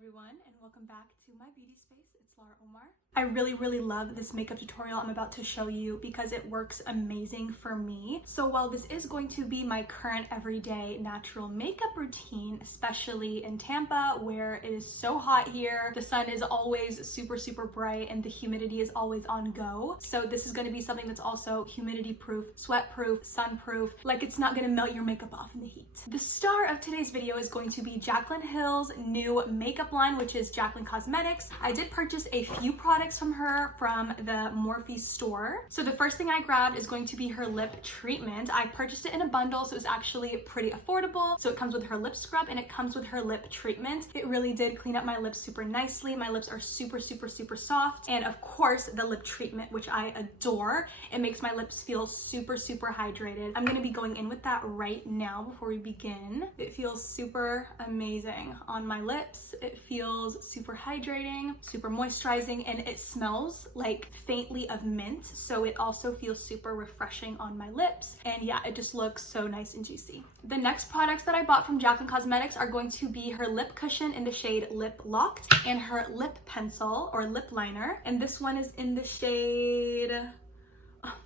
everyone, and welcome back to my beauty space. It's Lara Omar. I really love this makeup tutorial I'm about to show you because it works amazing for me. So while this is going to be my current everyday natural makeup routine, especially in Tampa where it is so hot here, the sun is always super bright and the humidity is always on go. So this is going to be something that's also humidity proof, sweat proof, sun proof, like it's not going to melt your makeup off in the heat. The star of today's video is going to be Jaclyn Hill's new makeup line, which is Jaclyn Cosmetics. I did purchase a few products from her from the Morphe store. So the first thing I grabbed is going to be her lip treatment. I purchased it in a bundle, so it's actually pretty affordable. So it comes with her lip scrub and it comes with her lip treatment. It really did clean up my lips super nicely. My lips are super soft. And of course, the lip treatment, which I adore. It makes my lips feel super hydrated. I'm gonna be going in with that right now before we begin. It feels super amazing on my lips. It feels super hydrating, super moisturizing, and it smells like faintly of mint. So it also feels super refreshing on my lips. And yeah, it just looks so nice and juicy. The next products that I bought from Jaclyn Cosmetics are going to be her lip cushion in the shade Lip Locked and her lip pencil or lip liner. And this one is in the shade...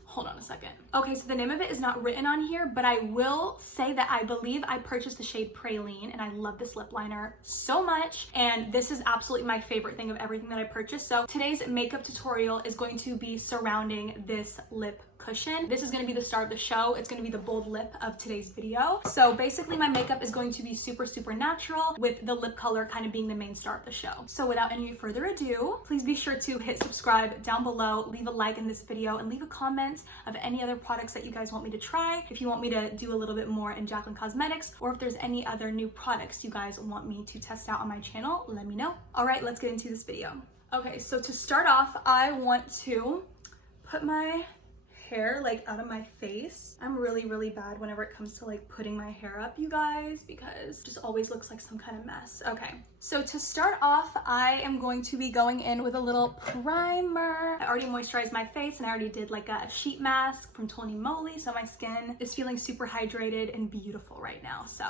hold on a second. Okay, so the name of it is not written on here, but I will say that I believe I purchased the shade Praline, and I love this lip liner so much. And this is absolutely my favorite thing of everything that I purchased. So today's makeup tutorial is going to be surrounding this lip cushion. This is going to be the star of the show. It's going to be the bold lip of today's video. So basically my makeup is going to be super natural, with the lip color kind of being the main star of the show. So without any further ado, please be sure to hit subscribe down below, leave a like in this video, and leave a comment of any other products that you guys want me to try. If you want me to do a little bit more in Jaclyn Cosmetics, or if there's any other new products you guys want me to test out on my channel, let me know. All right, let's get into this video. Okay, so to start off, I want to put my hair like out of my face. I'm really bad whenever it comes to like putting my hair up, you guys, because it just always looks like some kind of mess. Okay, so to start off, I am going to be going in with a little primer. I already moisturized my face and I already did like a sheet mask from Tony Moly, so my skin is feeling super hydrated and beautiful right now. So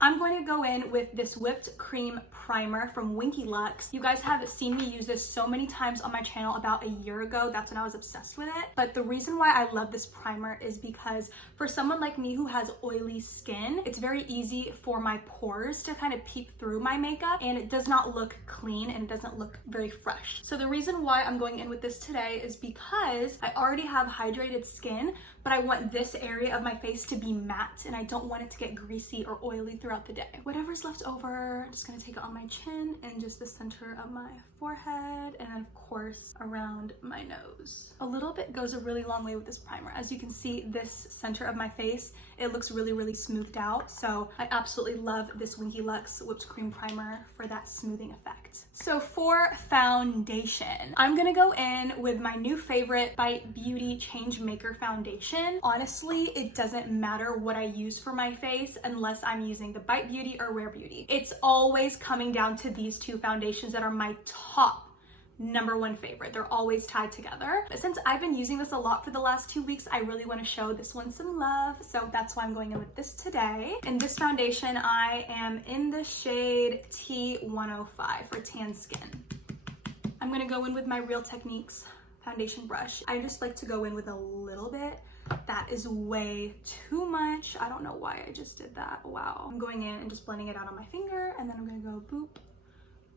I'm going to go in with this whipped cream primer from Winky Luxe. You guys have seen me use this so many times on my channel about a year ago. That's when I was obsessed with it. But the reason why I love this primer is because for someone like me who has oily skin, it's very easy for my pores to kind of peek through my makeup, and it does not look clean and it doesn't look very fresh. So the reason why I'm going in with this today is because I already have hydrated skin, but I want this area of my face to be matte and I don't want it to get greasy or oily throughout the day. Whatever's left over, I'm just gonna take it on my chin and just the center of my forehead, and then of course around my nose. A little bit goes a really long way with this primer. As you can see, this center of my face, it looks really smoothed out. So I absolutely love this Winky Luxe whipped cream primer for that smoothing effect. So for foundation, I'm gonna go in with my new favorite Bite Beauty Changemaker foundation. Honestly, it doesn't matter what I use for my face unless I'm using the Bite Beauty or Rare Beauty. It's always coming down to these two foundations that are my top #1 favorite. They're always tied together. But since I've been using this a lot for the last 2 weeks, I really want to show this one some love. So that's why I'm going in with this today. In this foundation, I am in the shade T105 for tan skin. I'm going to go in with my Real Techniques foundation brush. I just like to go in with a little bit. That is way too much. I don't know why I just did that. Wow. I'm going in and just blending it out on my finger, and then I'm going to go boop,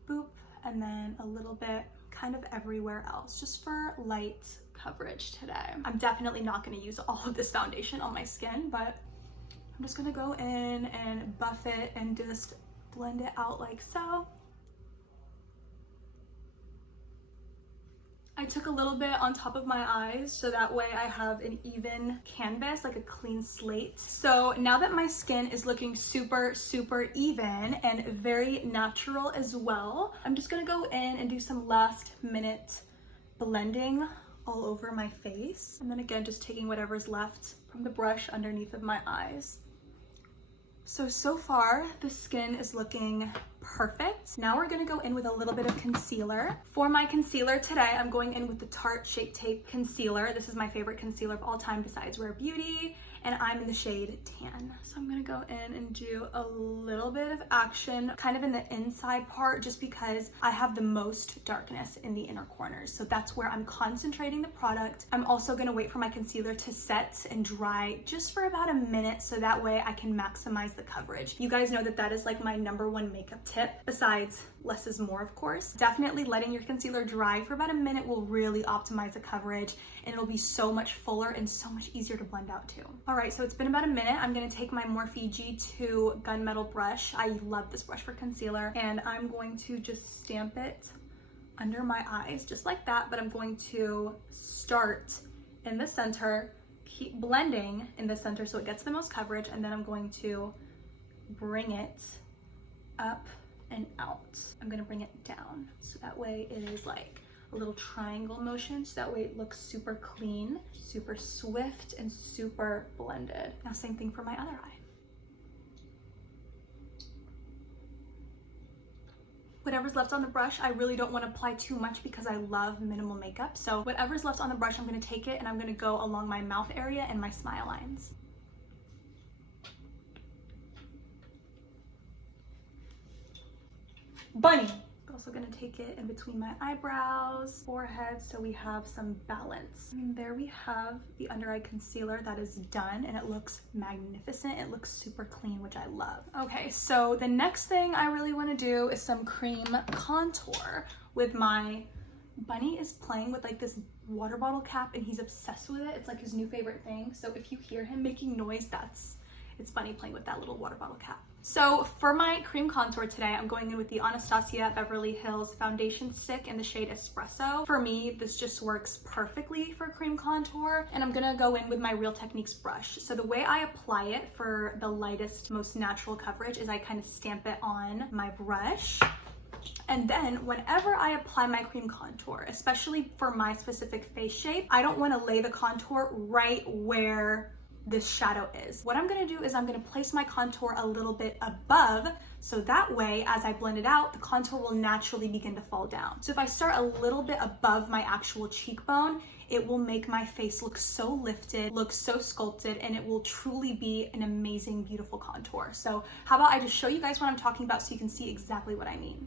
boop, and then a little bit kind of everywhere else, just for light coverage today. I'm definitely not going to use all of this foundation on my skin, but I'm just going to go in and buff it and just blend it out like so. I took a little bit on top of my eyes so that way I have an even canvas, like a clean slate. So now that my skin is looking super even and very natural as well, I'm just gonna go in and do some last minute blending all over my face. And then again, just taking whatever's left from the brush underneath of my eyes. So far, the skin is looking perfect. Now we're gonna go in with a little bit of concealer. For my concealer today, I'm going in with the Tarte Shape Tape Concealer. This is my favorite concealer of all time besides Rare Beauty. and I'm in the shade Tan. So I'm gonna go in and do a little bit of action kind of in the inside part, just because I have the most darkness in the inner corners. So that's where I'm concentrating the product. I'm also gonna wait for my concealer to set and dry just for about a minute, so that way I can maximize the coverage. You guys know that that is like my #1 makeup tip, besides less is more, of course. Definitely letting your concealer dry for about a minute will really optimize the coverage, and it'll be so much fuller and so much easier to blend out too. All right, so it's been about a minute. I'm gonna take my Morphe G2 gunmetal brush. I love this brush for concealer, and I'm going to just stamp it under my eyes just like that, but I'm going to start in the center, keep blending in the center so it gets the most coverage, and then I'm going to bring it up and out. I'm gonna bring it down so that way it is like a little triangle motion, so that way it looks super clean, super swift, and super blended. Now same thing for my other eye. Whatever's left on the brush, I really don't want to apply too much because I love minimal makeup. So whatever's left on the brush, I'm going to take it and I'm going to go along my mouth area and my smile lines. Bunny! I'm also going to take it in between my eyebrows, forehead, so we have some balance. And there we have the under eye concealer that is done, and it looks magnificent. It looks super clean, which I love. Okay, so the next thing I really want to do is some cream contour with my Bunny. Is playing with like this water bottle cap, and he's obsessed with it. It's like his new favorite thing. So if you hear him making noise, it's Bunny playing with that little water bottle cap. So for my cream contour today, I'm going in with the Anastasia Beverly Hills foundation stick in the shade Espresso. For me, this just works perfectly for cream contour, and I'm gonna go in with my Real Techniques brush. So the way I apply it for the lightest, most natural coverage is I kind of stamp it on my brush. And then whenever I apply my cream contour, especially for my specific face shape, I don't want to lay the contour right where this shadow is. What I'm going to do is I'm going to place my contour a little bit above, so that way as I blend it out, the contour will naturally begin to fall down. So if I start a little bit above my actual cheekbone, it will make my face look so lifted, look so sculpted, and it will truly be an amazing, beautiful contour. So how about I just show you guys what I'm talking about so you can see exactly what I mean.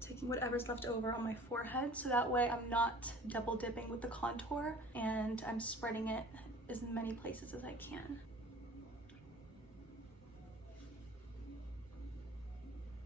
Taking whatever's left over on my forehead, so that way I'm not double dipping with the contour, and I'm spreading it as many places as I can.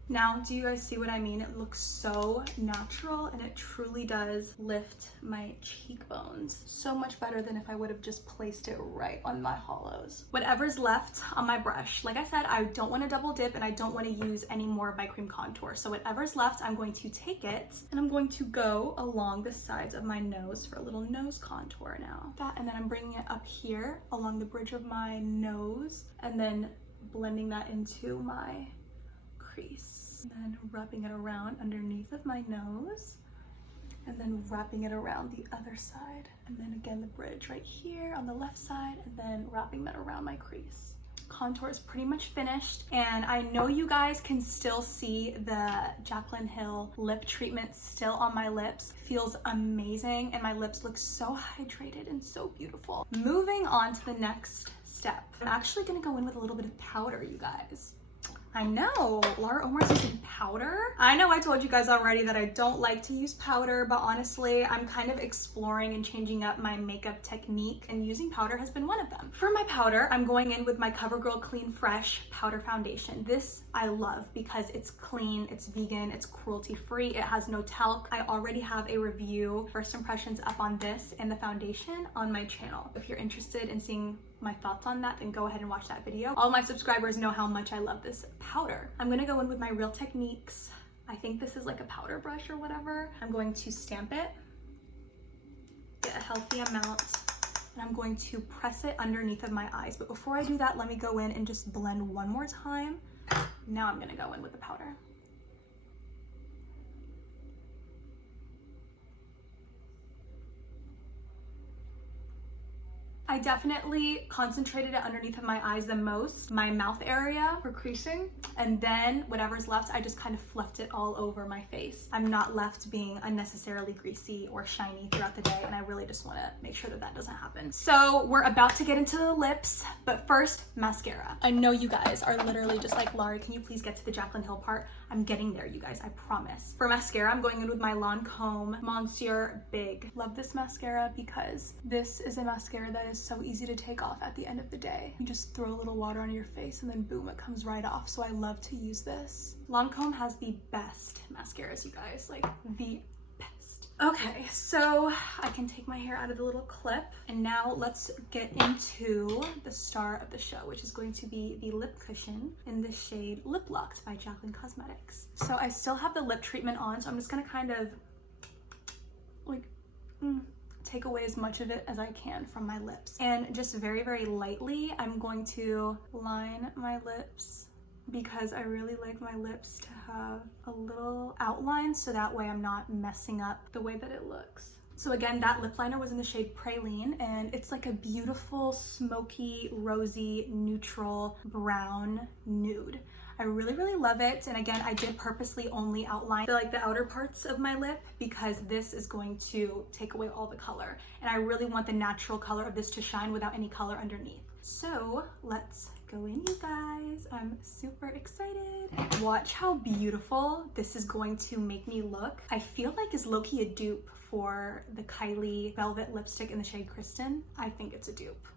Now, do you guys see what I mean? It looks so natural, and it truly does lift my cheekbones so much better than if I would have just placed it right on my hollows. Whatever's left on my brush, like I said, I don't want to double dip, and I don't want to use any more of my cream contour. So whatever's left, I'm going to take it and I'm going to go along the sides of my nose for a little nose contour now. And then I'm bringing it up here along the bridge of my nose, and then blending that into my crease. And then wrapping it around underneath of my nose, and then wrapping it around the other side, and then again the bridge right here on the left side, and then wrapping that around my crease. Contour is pretty much finished, and I know you guys can still see the Jaclyn Hill lip treatment still on my lips. Feels amazing, and my lips look so hydrated and so beautiful. Moving on to the next step, I'm actually gonna go in with a little bit of powder, you guys. I know, Lara Omar's using powder. I know I told you guys already that I don't like to use powder, but honestly, I'm kind of exploring and changing up my makeup technique, and using powder has been one of them. For my powder, I'm going in with my CoverGirl Clean Fresh Powder Foundation. This I love because it's clean, it's vegan, it's cruelty-free, it has no talc. I already have a review, first impressions up on this and the foundation on my channel. If you're interested in seeing my thoughts on that, then go ahead and watch that video. All my subscribers know how much I love this powder. I'm gonna go in with my Real Techniques. I think this is like a powder brush or whatever. I'm going to stamp it, get a healthy amount, and I'm going to press it underneath of my eyes. But before I do that, let me go in and just blend one more time. Now I'm gonna go in with the powder. I I definitely concentrated it underneath of my eyes the most, my mouth area for creasing, and then whatever's left, I just kind of fluffed it all over my face. I'm not left being unnecessarily greasy or shiny throughout the day, and I really just want to make sure that that doesn't happen. So we're about to get into the lips, but first, mascara. I know you guys are literally just like, Lara, can you please get to the Jaclyn Hill part? I'm getting there, you guys, I promise. For mascara, I'm going in with my Lancôme Monsieur Big. Love this mascara because this is a mascara that is so easy to take off at the end of the day. You just throw a little water on your face and then boom, it comes right off. So I love to use this. Lancôme has the best mascaras, you guys, like the best. Okay, so I can take my hair out of the little clip, and now let's get into the star of the show, which is going to be the lip cushion in the shade Lip Locked by Jaclyn Cosmetics. So I still have the lip treatment on, so I'm just gonna kind of like take away as much of it as I can from my lips. And just very, very lightly, I'm going to line my lips because I really like my lips to have a little outline so that way I'm not messing up the way that it looks. So again, that lip liner was in the shade Praline, and it's like a beautiful, smoky, rosy, neutral, brown nude. I really, really love it. And again, I did purposely only outline the outer parts of my lip because this is going to take away all the color. And I really want the natural color of this to shine without any color underneath. So let's go in, you guys. I'm super excited. Watch how beautiful this is going to make me look. I feel like it's low-key a dupe for the Kylie Velvet lipstick in the shade Kristen. I think it's a dupe.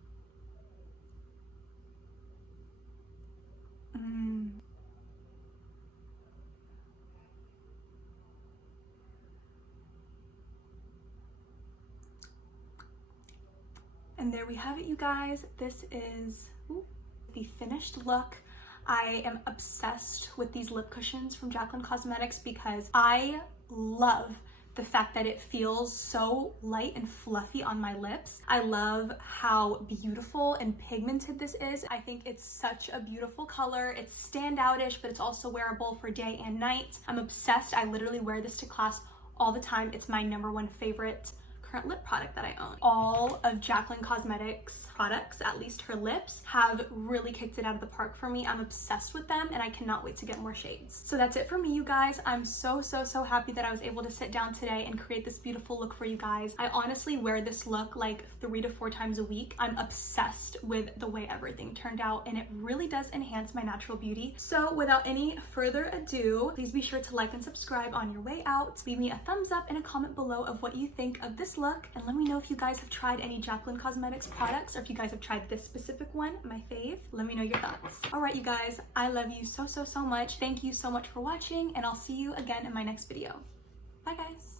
And there we have it, you guys. This is the finished look. I am obsessed with these lip cushions from Jaclyn Cosmetics because I love the fact that it feels so light and fluffy on my lips. I love how beautiful and pigmented this is. I think it's such a beautiful color. It's standout-ish, but it's also wearable for day and night. I'm obsessed. I literally wear this to class all the time. It's my #1 favorite current lip product that I own. All of Jaclyn Cosmetics products, at least her lips, have really kicked it out of the park for me. I'm obsessed with them and I cannot wait to get more shades. So that's it for me, you guys. I'm so happy that I was able to sit down today and create this beautiful look for you guys. I honestly wear this look like 3 to 4 times a week. I'm obsessed with the way everything turned out and it really does enhance my natural beauty. So without any further ado, please be sure to like and subscribe on your way out. Leave me a thumbs up and a comment below of what you think of this look, and let me know if you guys have tried any Jaclyn Cosmetics products or if you guys have tried this specific one, my fave. Let me know your thoughts. All right, you guys, I love you so much. Thank you so much for watching, and I'll see you again in my next video. Bye, guys.